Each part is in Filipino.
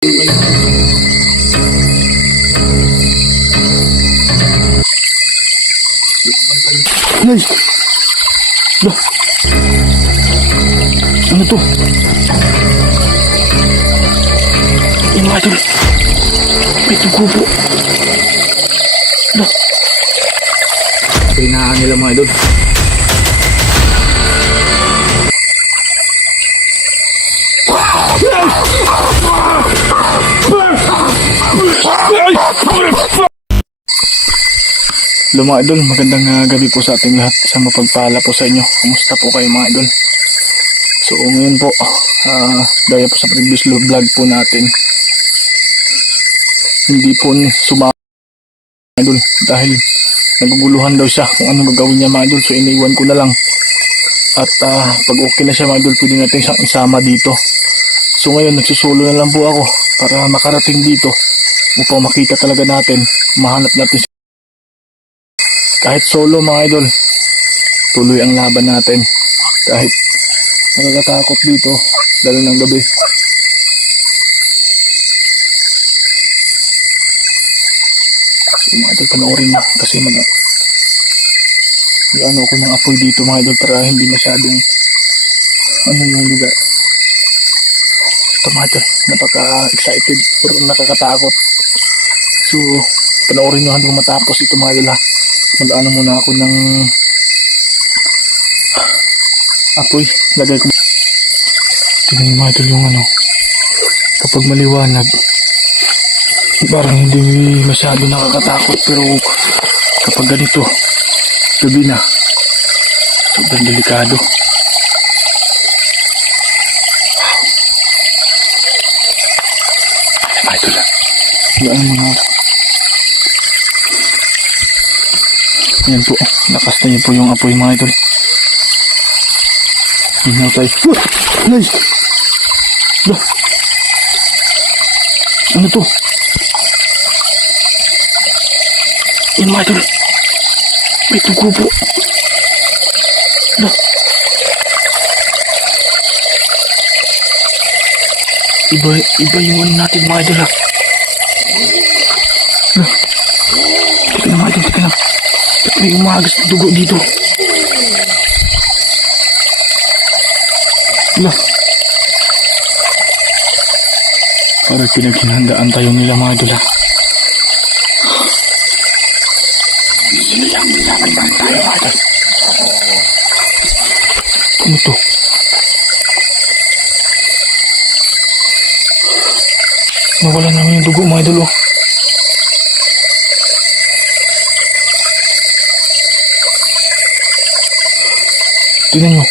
Nice. Dah. Ano to? Yung mga idol. May tugo po. Dah. Pinahaan nila mga idol. Hello mga idol, magandang gabi po sa ating lahat. Sa mapagpala po sa inyo. Kumusta po kayo mga idol? So ngayon po, gaya po sa previous vlog po natin, hindi po sumama mga idol dahil naguguluhan daw siya kung anong gagawin niya mga idol. So iniwan ko na lang. At pag okay na siya mga idol, pwede natin siyang isama dito. So ngayon nagsusulo na lang po ako para makarating dito upang makita talaga natin, mahanap natin kahit solo mga idol. Tuloy ang laban natin kahit nakakatakot dito lalo ng gabi. So mga idol, panoorin mo kasi ano ko ng apoy dito mga idol para hindi masyadong yung lugar. Ito mga idol, napaka-excited pero nakakatakot. So panoorin nyo hanggang matapos ito mga idol ha. Mag-ano muna ako ng apoy. Lagay ko. Tingnan mo idol yung kapag maliwanag parang hindi masyado nakakatakot, pero kapag ganito gabi na sobrang delikado. Idol ha, gaan mo na. Ayan po, lakas na yun po yung apoy mga idol. Hinaw tayo. Nice! Dah! Ano to? Ayan mga idol. May tugo po. Dah! Iba yung natin mga idol ha. Dah! Tika na mga idol, tika na. May umagas na dugo dito. Wala. Parang pinaghinandaan tayo nila mga idol ha. Sila lang pinaghinandaan tayo mga idol. Ano to? Nawala namin yung dugo mga idol oh. Tingnan nyo.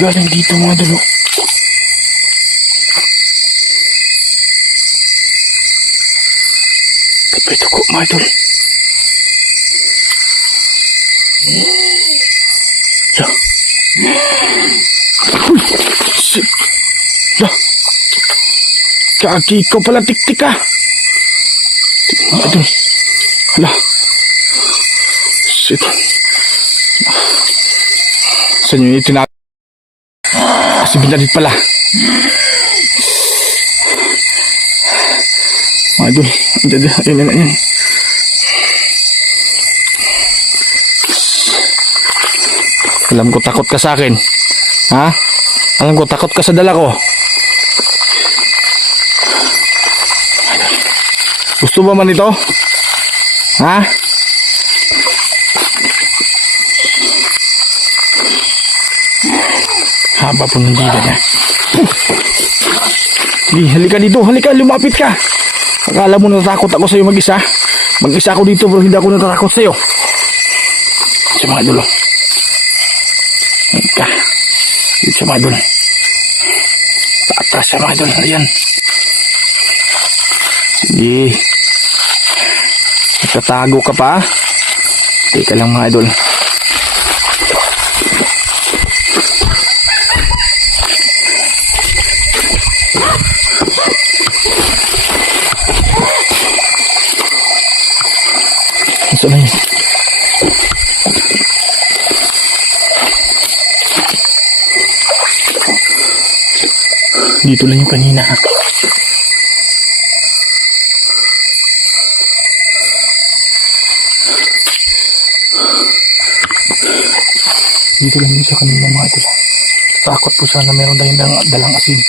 Galing dito mga idol. Ba't ito ko mga idol? Yeah. Uy! Shit! Yeah. Kaki ko pala tik-tik ah! Mga idol. Hala. Shit. Saan yun itinatay? Kasi binalit pala. Mga idol. Ayan. Alam ko takot ka sa akin. Ha? Alam ko takot ka sa dala ko. Gusto ba man ito? Ha? Haba po ng dila niya. Halika dito, halika, lumapit ka. Akala mo natatakot ako sa'yo mag-isa? Mag-isa ako dito pero hindi ako natatakot sa'yo. Sa mga idol. Halika. Dito sa mga idol. Paatras sa mga idol. Ayan. Sige. Tatago ka pa? Teka lang mga idol. Saan na yun? Dito lang yung kanina. Dito lang yun sa kanina mga idol. Takot po siya na meron tayong dalang asin.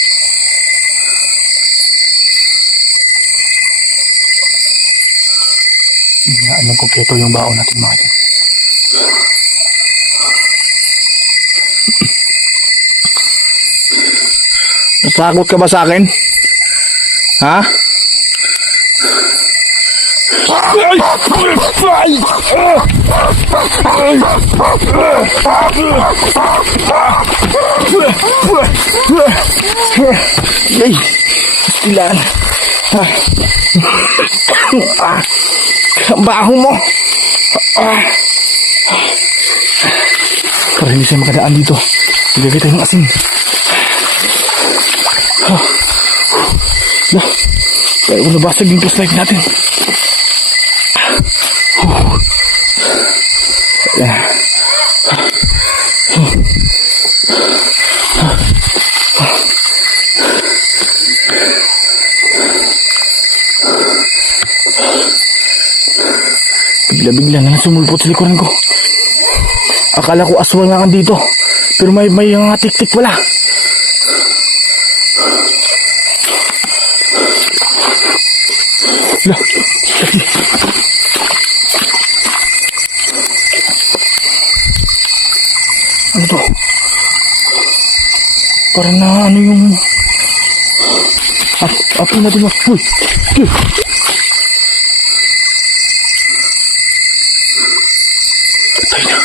Hinaan ng kumpleto yung baon natin mga idol. Natakot ka ba sa akin? Ha? Ay, ilan. Ang baho mo. Para hindi siya makadaan dito. Ilagay tayo ng asin. Kaya nabasag yung flashlight natin. Bigla-bigla na sumulpot sa likuran ko. Akala ko aswang nga dito. Pero may mga tik-tik pala. Lah, ano to? Parang na ano yung apo na diba? Uy! Uy! Patay na.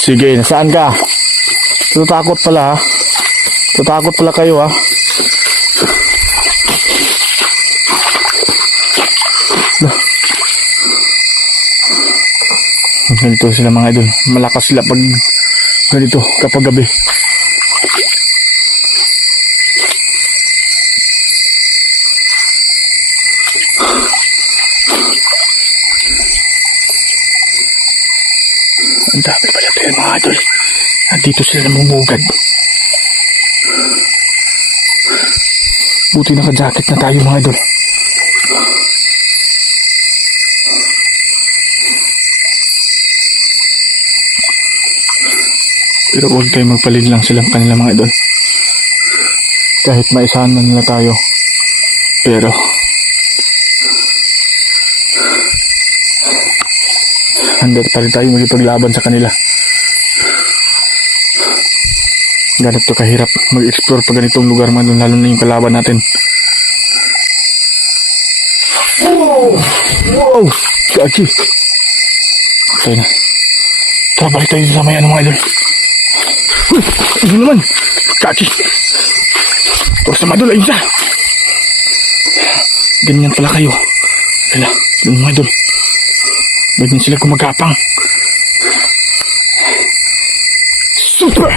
Sige, nasaan ka? Tatakot pala ha? Tatakot pala kayo ha? Ganito sila mga idol. Malakas sila pag ganito kapag gabi. Ang dami pala ito yan mga idol. Nandito sila namumugad. Buti naka-jacket na tayo mga idol. Pero huwag tayo magpalig lang silang kanila mga idol. Kahit maisahan na nila tayo. Pero handa pa rin tayo magipaglaban sa kanila. Ganito kahirap mag-explore pag ganitong lugar man doon, lalo na yung kalaban natin. Wow! Kaki! Okay na. Tara, balik tayo sa may ano mga idol. Uy! Ano naman? Kaki! Tara sa mga idol, ayun siya! Ganyan pala kayo. Lala, yung mga idol. Ganyan sila kumagapang. Super!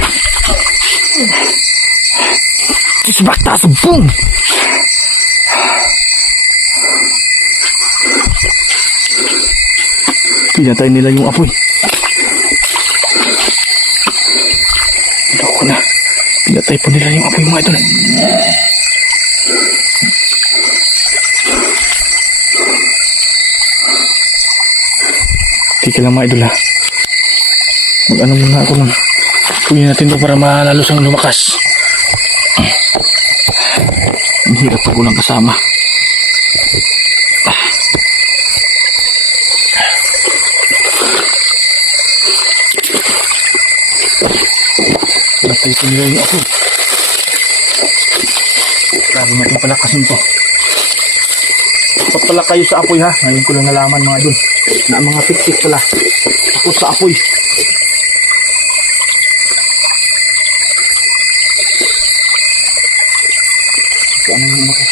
Sisbakta sa boom! Pinatay nila yung apoy. Loko na. Pinatay po nila yung apoy mga idol. Tika lang mga idol ha. Mag-ano muna ako nun. Puyin natin ito para malalo siyang lumakas. Ang hirap pag walang kasama. Natay ko nila yung ako. Grabe natin palakasin to. Takot pala kayo sa apoy ha. Ngayon ko lang nalaman mga idol na ang mga tik-tik pala takot sa apoy. Ano yung ako?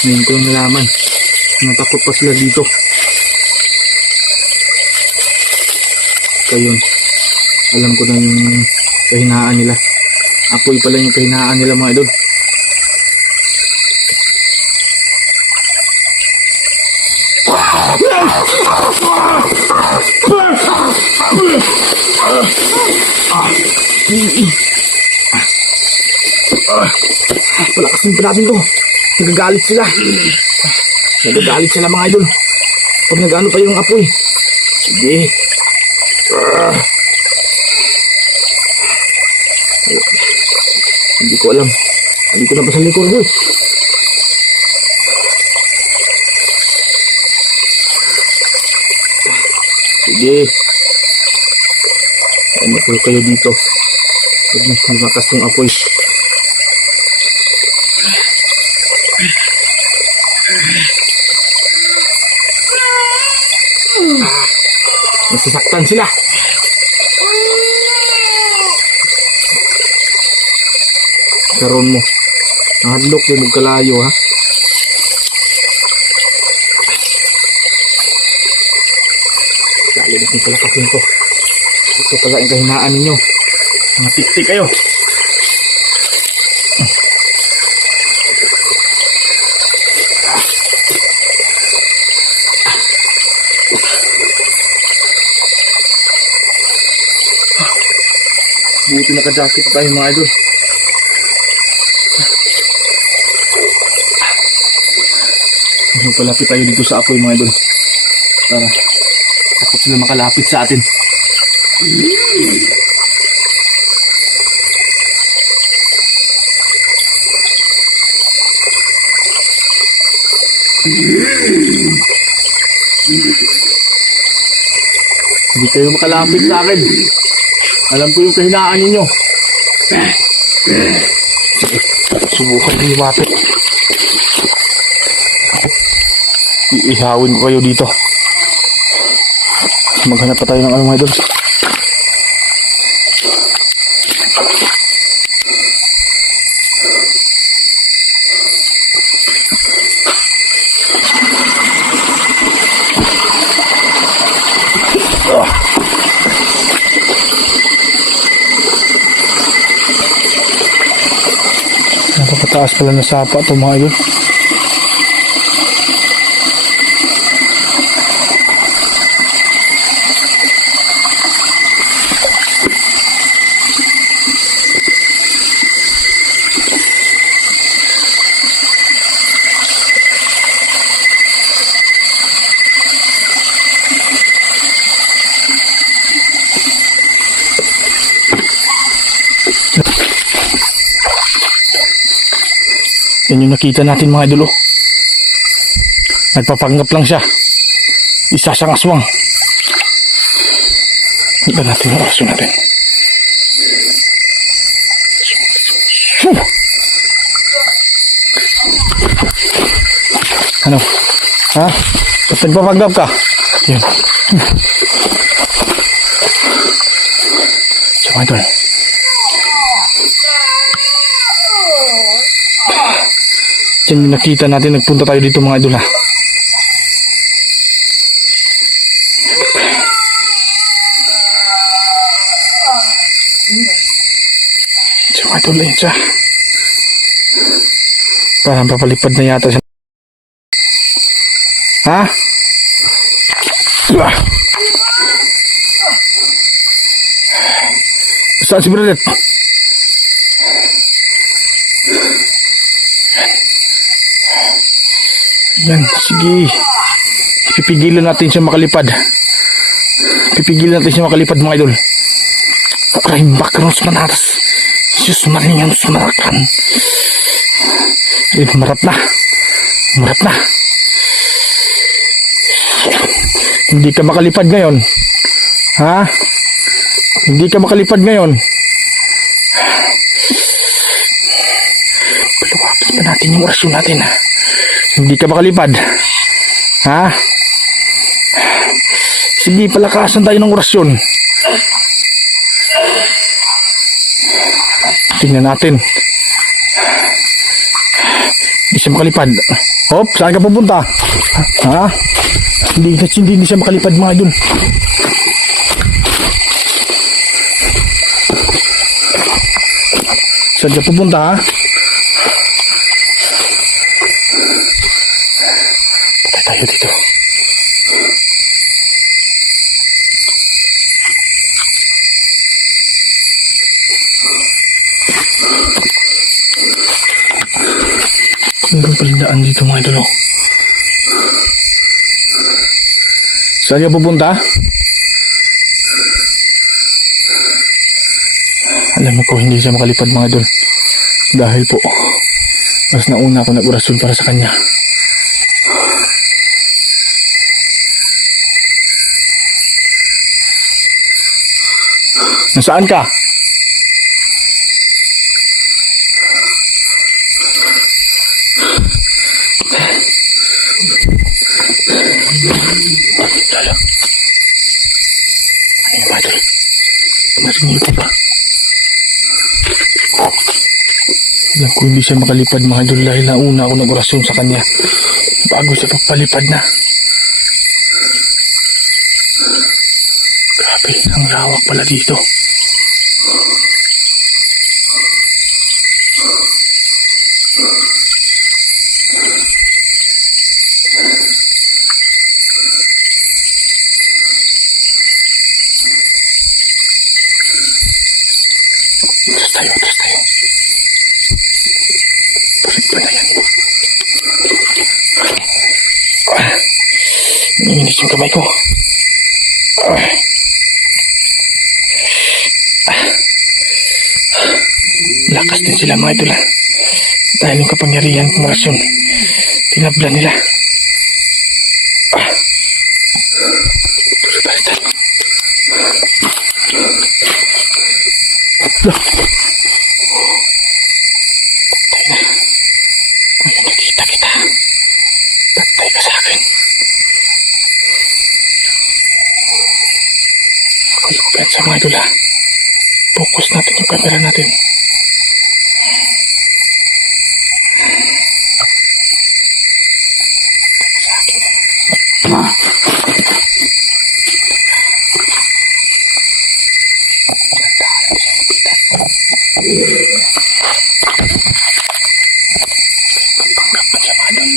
Ngayon ko lang nalaman. Natakot pa sila dito. Kaya alam ko na yung kahinaan nila. Apoy pala yung kahinaan nila mga idol. Palakasin pa natin to. Nagagalit sila. Nagagalit sila mga idol. Pag nag-ano pa yung apoy. Sige. Hindi ko alam. Hindi ko na pa sa likod ko. Sige. Ano po kayo dito? Huwag na lumakas yung apoy. Nasasaktan sila. Karon mo. Ang hadlok yung magkalayo ha. Dali natin palakasin to. Ito pala ang kahinaan ninyo. Mga tik-tik kayo. Buti naka-jacket tayo mga idol. Palapit tayo dito sa apoy mga idol. Para takot sila makalapit sa atin. Hindi kayo makalapit sa akin. Alam ko yung kahinaan ninyo. Sige, subukan ko lumapit. Iihawin ko kayo dito. Maghanap pa tayo ng ano mga idol. Napapataas pala na sapa ito mga idol. Yan yung nakita natin mga idol. Nagpapanggap lang siya. Isa siyang aswang. Ito natin yung aso natin. Ano? Ha? Ba't nagpapanggap ka? Yan. So mga idol. Yan yung nakita natin, nagpunta tayo dito mga idol ha. So mga idol, ayun siya. Parang papalipad na yata siya. Ha? Saan si Bernadette? Yan, sige. Pipigilan natin siya makalipad. Pipigilan natin siya makalipad mga idol. Rahim backgrounds manaras. Diyos maringan sumarakan. Marat na. Marat na. Hindi ka makalipad ngayon. Ha? Hindi ka makalipad ngayon. Paluwakin pa natin yung orasyon natin ha. Hindi ka makalipad. Ha? Sige, palakasan tayo ng orasyon. Tingnan natin. Hindi siya makalipad. Hop, saan ka pupunta? Ha? Hindi siya makalipad mga idol. Saan ka pupunta ha? Patay tayo dito. Meron pala daan dito mga idol. Saan ka pupunta? Alam mo ko hindi siya makalipad mga idol. Dahil po, mas nauna ako nag-orasyon para sa kanya. Nasaan ka? Lala. Ano yung mga idol? Narinig ko ba? Alam ko hindi siya makalipad mga idol dahil nauna ako nag-orasyon sa kanya bago siya pagpalipad na. Grabe, ang lawak pala dito. Atras tayo. Bakit ba na yan? Nanginginig yung kamay ko. Lakas din sila mga idol. Dahil yung kapangyarihan ng orasyon, tinablan nila. Tuloy balik tayo. Patay na. Ngayon nakita kita. Patay ka sa akin. Ako yung kumpensa mga idol. Focus natin yung camera natin. Panggap man siya mga idol.